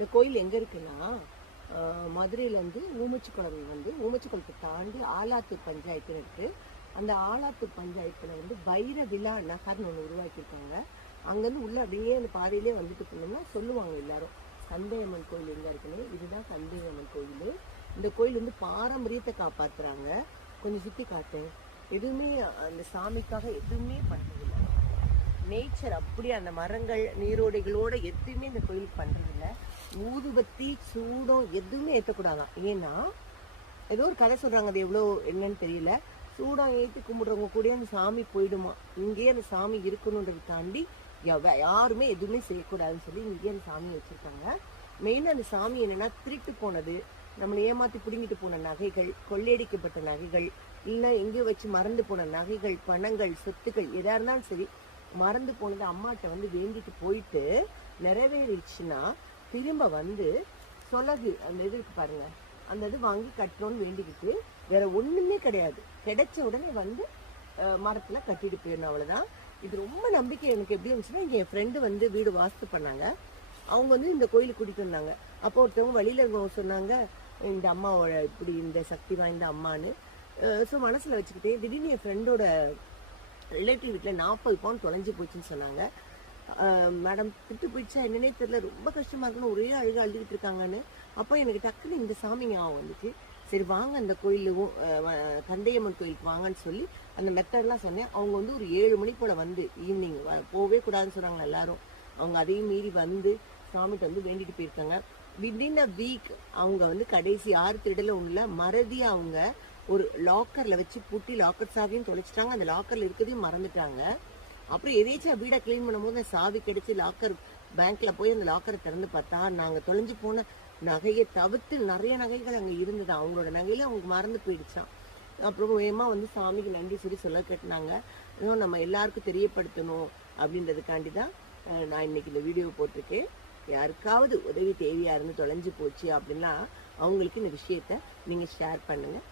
இந்த கோயில் எங்கே இருக்குன்னா மதுரையிலேருந்து ஊமச்சிக்குளத்தை தாண்டி ஆலாத்தூர் பஞ்சாயத்துன்னு இருக்குது. அந்த ஆலாத்தூர் பஞ்சாயத்தில் வந்து பைரவிழா நகர்னு ஒன்று உருவாக்கியிருக்காங்க. அங்கேருந்து உள்ளே அப்படியே அந்த பாதையிலே வந்துட்டு போனோம்னா சொல்லுவாங்க எல்லாரும் கந்தையம்மன் கோயில் எங்கே இருக்குன்னு. இதுதான் கந்தையம்மன் கோயில். இந்த கோயில் வந்து பாரம்பரியத்தை காப்பாற்றுறாங்க. கொஞ்சம் சுற்றி காட்டேன். எதுவுமே அந்த சாமிக்காக எதுவுமே பண்ணுறதில்லை. நேச்சர் அப்படியே அந்த மரங்கள் நீரோடைகளோட எதுவுமே இந்த கோயிலுக்கு பண்ணுறதில்ல. ஊதுபத்தி சூடம் எதுவுமே ஏற்றக்கூடாதான். ஏன்னா ஏதோ ஒரு கதை சொல்கிறாங்க, அது எவ்வளோ என்னன்னு தெரியல. சூடம் ஏற்றி கும்பிட்றவங்க கூட அந்த சாமி போயிடுமா. இங்கேயே அந்த சாமி இருக்கணுன்றதை தாண்டி யாருமே எதுவுமே செய்யக்கூடாதுன்னு சொல்லி இங்கேயே அந்த சாமியை வச்சுருக்காங்க. மெயினாக அந்த சாமி என்னென்னா திருட்டு போனது, நம்மளை ஏமாற்றி பிடுங்கிட்டு போன நகைகள், கொள்ளையடிக்கப்பட்ட நகைகள், இல்லை எங்கேயோ வச்சு மறந்து போன நகைகள், பணங்கள், சொத்துக்கள் எதாக இருந்தாலும் சரி மறந்து போனது அம்மாட்ட வந்து வேண்டிட்டு போயிட்டு நிறைவேறிடுச்சுன்னா திரும்ப வந்து சொலகு அந்த இது இருக்கு பாருங்க, அந்த இது வாங்கி கட்டணும்னு வேண்டிக்கிட்டு வேற ஒன்றுமே கிடையாது. கிடைச்ச உடனே வந்து மரத்தில் கட்டிட்டு போயிடணும், அவ்வளோதான். இது ரொம்ப நம்பிக்கை. எனக்கு எப்படி இருந்துச்சுன்னா, இங்கே என் ஃப்ரெண்டு வந்து வீடு வாஸ்து பண்ணாங்க. அவங்க வந்து இந்த கோயிலுக்கு கூட்டிகிட்டு வந்தாங்க. அப்போ ஒருத்தவங்க வழியில் இருக்கவங்க சொன்னாங்க இந்த அம்மாவோட இப்படி இந்த சக்தி வாய்ந்த அம்மானு. ஸோ மனசில் வச்சுக்கிட்டே திடீர்னு என் ஃப்ரெண்டோட ரிலேட்டிவ் வீட்டில் 40 பவுன் தொலைஞ்சி போச்சுன்னு சொன்னாங்க. மேடம் திட்டு போயிடுச்சா என்னன்னே தெரியல, ரொம்ப கஷ்டமாக இருக்குன்னு ஒரே அழுதுகிட்டு இருக்காங்கன்னு. அப்போ எனக்கு டக்குன்னு இந்த சாமி ஞாபகம் வந்துச்சு. சரி வாங்க அந்த கோயிலுக்கும் கந்தையம்மன் கோயிலுக்கு வாங்கன்னு சொல்லி அந்த மெத்தட்லாம் சொன்னேன். அவங்க வந்து ஒரு 7 மணி போல் வந்து ஈவினிங் போகவே கூடாதுன்னு சொன்னாங்க எல்லாரும். அவங்க அதையும் மீறி வந்து சாமிகிட்ட வந்து வேண்டிட்டு போயிருக்காங்க. வித்தின் அ வீக் அவங்க வந்து கடைசி 6 திருடல ஒன்றுல மறதி அவங்க ஒரு லாக்கரில் வச்சு பூட்டி லாக்கர் சாவியும் தொலைச்சிட்டாங்க. அந்த லாக்கரில் இருக்கிறதையும் மறந்துட்டாங்க. அப்புறம் எதேச்சும் வீடை க்ளீன் பண்ணும்போது அந்த சாவி கிடைச்சி லாக்கர் பேங்க்கில் போய் அந்த லாக்கரை திறந்து பார்த்தா நாங்கள் தொலைஞ்சு போன நகையை தவிர்த்து நிறைய நகைகள் அங்கே இருந்தது. அவங்களோட நகையில அவங்க மறந்து போயிடுச்சான். அப்புறம் வேகமாக வந்து சாமிக்கு நன்றி சொல்ல கேட்டினாங்க. இன்னும் நம்ம எல்லாருக்கும் தெரியப்படுத்தணும் அப்படின்றதுக்காண்டி தான் நான் இன்னைக்கு இந்த வீடியோ போட்டிருக்கேன். யாருக்காவது உதவி தேவையாக இருந்து தொலைஞ்சு போச்சு அப்படின்னா அவங்களுக்கு இந்த விஷயத்த நீங்கள் ஷேர் பண்ணுங்கள்.